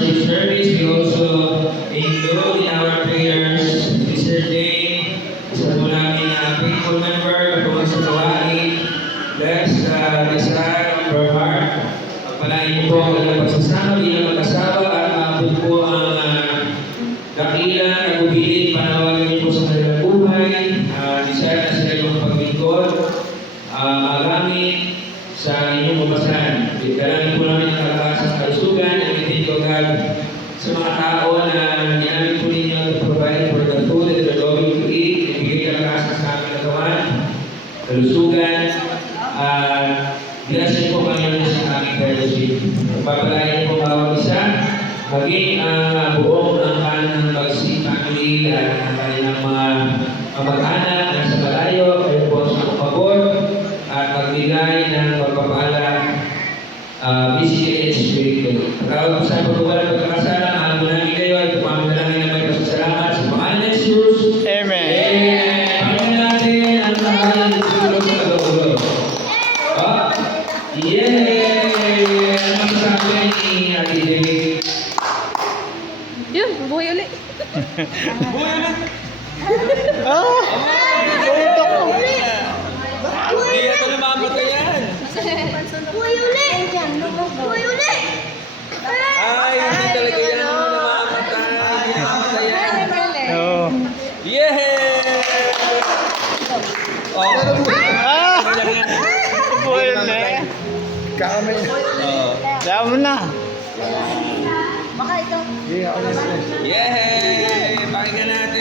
worship service, we also include in our prayers Sister Jane, isa po namin faithful member, katulad sa gawain. Bless Rizal, from heart. Pagpalain po ang kanilang pagsasama, bilang mag-asawa at maabot po ang dakila, nagubilin, panawagan niyo po sa kanilang buhay. Desire na sila yung paglingkod, magamit sa inyong mabasahan. Dalangin po namin ang kalakasan sa kalusugan, ang itin ko God sa mga tao na ginamit po ninyo to provide for the food that they're going to eat, ibigay kalakasan sa aming katawan, kalusugan, blessing po kayo sa aming fellowship. Pagpapalain po bawat isa, maging ang buong ng kanang Bagsi family at ang kanilang mga kamag-anak na sa malayo, kayo po sa pagpapagod at magbigay ng pagpapala physically and spiritually. Pagkawag po sa pagpapala ng pagkakasala, mahal mo namin kayo at pamamalamin na may pasasalamat sa pangalan ng Jesus. Amen. Pagkakas natin ang pangalan ng Jesus sa kaloob. Yay! Ano masasabi ni Ate David? Yun, buhay ulit. Ah! Puto ko. Hindi ito namamatay yan. Buhay ulit! Buhay ulit! Ay, hindi talaga yan namamatay. Hindi namamatay yan. Oh. Yeah! Oh. Ah! Buhay na. Kamay. Oh. Damo na. Baka ito. Yay! Pakinggan natin.